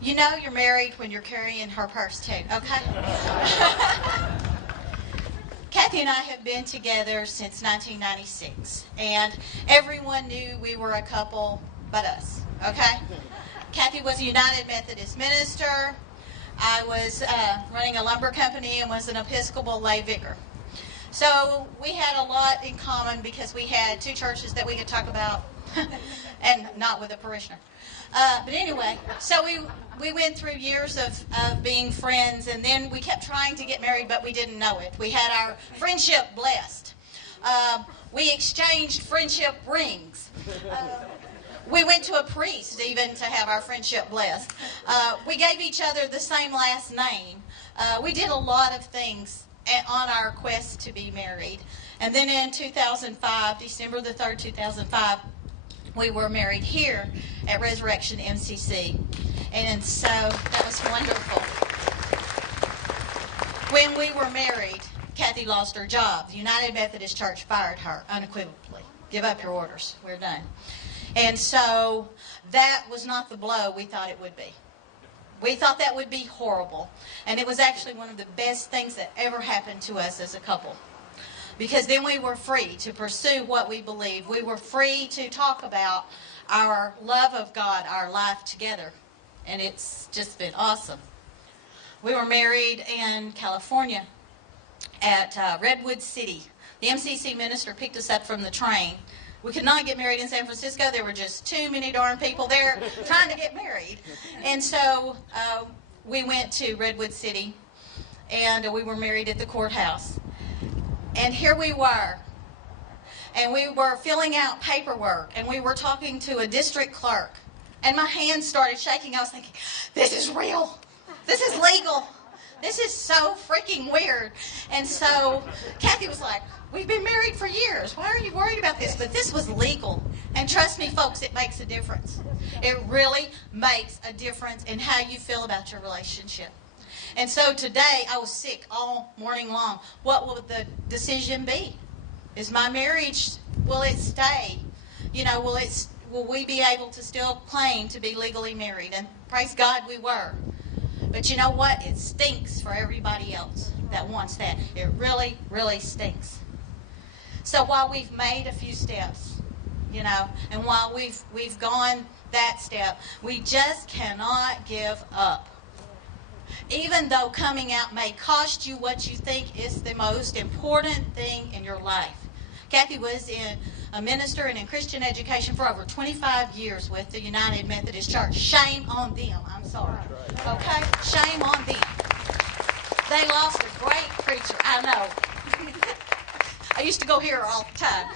You know you're married when you're carrying her purse too, okay? Kathy and I have been together since 1996, and everyone knew we were a couple but us, okay? Kathy was a United Methodist minister. I was running a lumber company and was an Episcopal lay vicar. So we had a lot in common because we had two churches that we could talk about, and not with a parishioner. But anyway, so we went through years of being friends, and then we kept trying to get married, but we didn't know it. We had our friendship blessed. We exchanged friendship rings. We went to a priest even to have our friendship blessed. We gave each other the same last name. We did a lot of things on our quest to be married. And then in 2005, December the 3rd, 2005, we were married here at Resurrection MCC. And so that was wonderful. When we were married, Kathy lost her job. The United Methodist Church fired her unequivocally. Give up your orders. We're done. And so that was not the blow we thought it would be. We thought that would be horrible. And it was actually one of the best things that ever happened to us as a couple. Because then we were free to pursue what we believed. We were free to talk about our love of God, our life together. And it's just been awesome. We were married in California at Redwood City. The MCC minister picked us up from the train. We could not get married in San Francisco. There were just too many darn people there trying to get married. And so we went to Redwood City, and we were married at the courthouse. And here we were. And we were filling out paperwork, and we were talking to a district clerk. And my hands started shaking. I was thinking, this is real. This is legal. This is so freaking weird. And so Kathy was like, we've been married for years. Why are you worried about this? But this was legal. And trust me, folks, it makes a difference. It really makes a difference in how you feel about your relationship. And so today, I was sick all morning long. What will the decision be? Is my marriage, will it stay? You know, will we be able to still claim to be legally married? And praise God we were. But you know what? It stinks for everybody else that wants that. It really, really stinks. So while we've made a few steps, you know, and while we've gone that step, we just cannot give up. Even though coming out may cost you what you think is the most important thing in your life. Kathy was a minister and in Christian education for over 25 years with the United Methodist Church. Shame on them. I'm sorry. Okay? Shame on them. They lost a great preacher. I know. I used to go here all the time.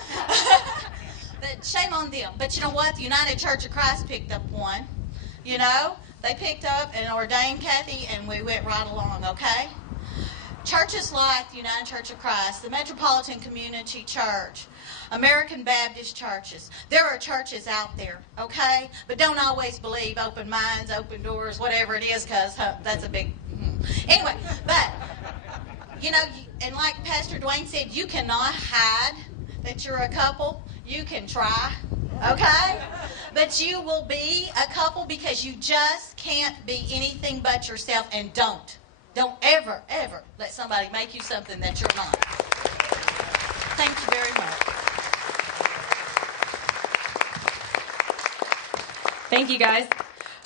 But shame on them. But you know what? The United Church of Christ picked up one. You know? They picked up and ordained Kathy, and we went right along, okay? Churches like the United Church of Christ, the Metropolitan Community Church, American Baptist churches. There are churches out there, okay? But don't always believe open minds, open doors, whatever it is, because that's a big... Anyway, but, you know, and like Pastor Dwayne said, you cannot hide that you're a couple. You can try, okay? But you will be a couple because you just can't be anything but yourself, and don't. Don't ever, ever let somebody make you something that you're not. Thank you very much. Thank you, guys.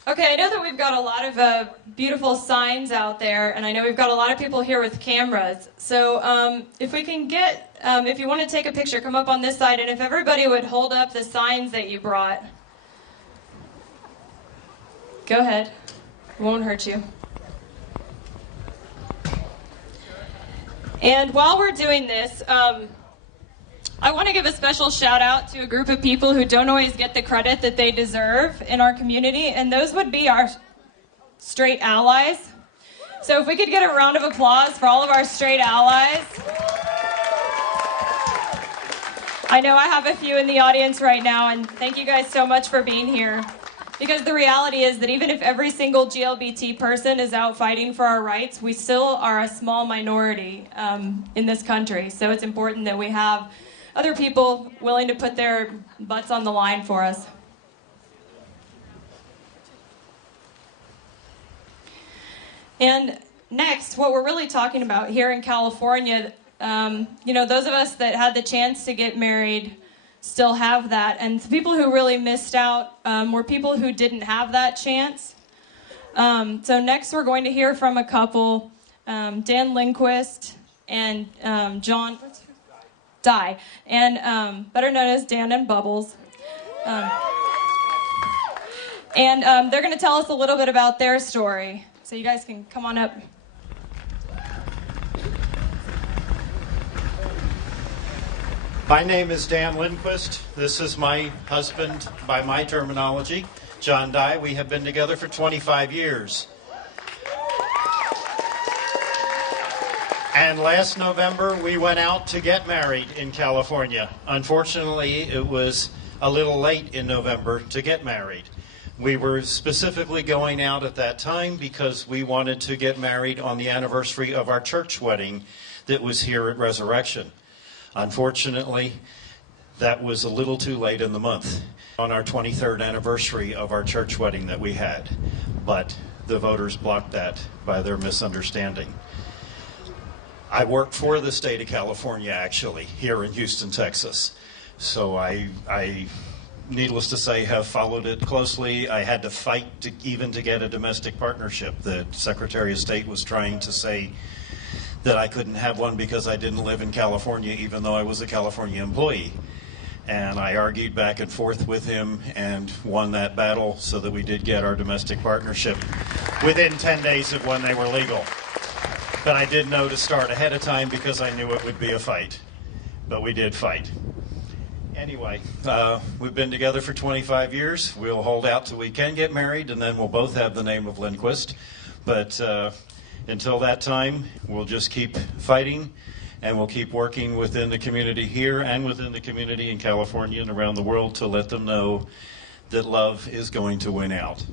Okay, I know that we've got a lot of beautiful signs out there, and I know we've got a lot of people here with cameras. So if we can get, if you want to take a picture, come up on this side, and if everybody would hold up the signs that you brought. Go ahead. It won't hurt you. And while we're doing this, I want to give a special shout out to a group of people who don't always get the credit that they deserve in our community, and those would be our straight allies. So if we could get a round of applause for all of our straight allies. I know I have a few in the audience right now, and thank you guys so much for being here. Because the reality is that even if every single GLBT person is out fighting for our rights, we still are a small minority in this country. So it's important that we have other people willing to put their butts on the line for us. And next, what we're really talking about here in California, those of us that had the chance to get married still have that. And the people who really missed out were people who didn't have that chance. So next we're going to hear from a couple, Dan Lindquist and John Dye, and better known as Dan and Bubbles. And they're going to tell us a little bit about their story. So you guys can come on up. My name is Dan Lindquist. This is my husband, by my terminology, John Dye. We have been together for 25 years. And last November, we went out to get married in California. Unfortunately, it was a little late in November to get married. We were specifically going out at that time because we wanted to get married on the anniversary of our church wedding that was here at Resurrection. Unfortunately, that was a little too late in the month on our 23rd anniversary of our church wedding that we had. But the voters blocked that by their misunderstanding. I work for the state of California, actually, here in Houston, Texas. So I needless to say, have followed it closely. I had to fight even to get a domestic partnership. The Secretary of State was trying to say that I couldn't have one because I didn't live in California, even though I was a California employee. And I argued back and forth with him and won that battle so that we did get our domestic partnership within 10 days of when they were legal. But I did know to start ahead of time because I knew it would be a fight. But we did fight. Anyway, we've been together for 25 years. We'll hold out till we can get married, and then we'll both have the name of Lindquist. But until that time, we'll just keep fighting, and we'll keep working within the community here and within the community in California and around the world to let them know that love is going to win out.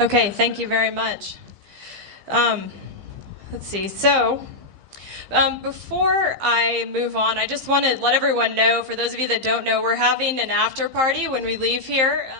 Okay, thank you very much. Let's see. So, before I move on, I just want to let everyone know, for those of you that don't know, we're having an after party when we leave here.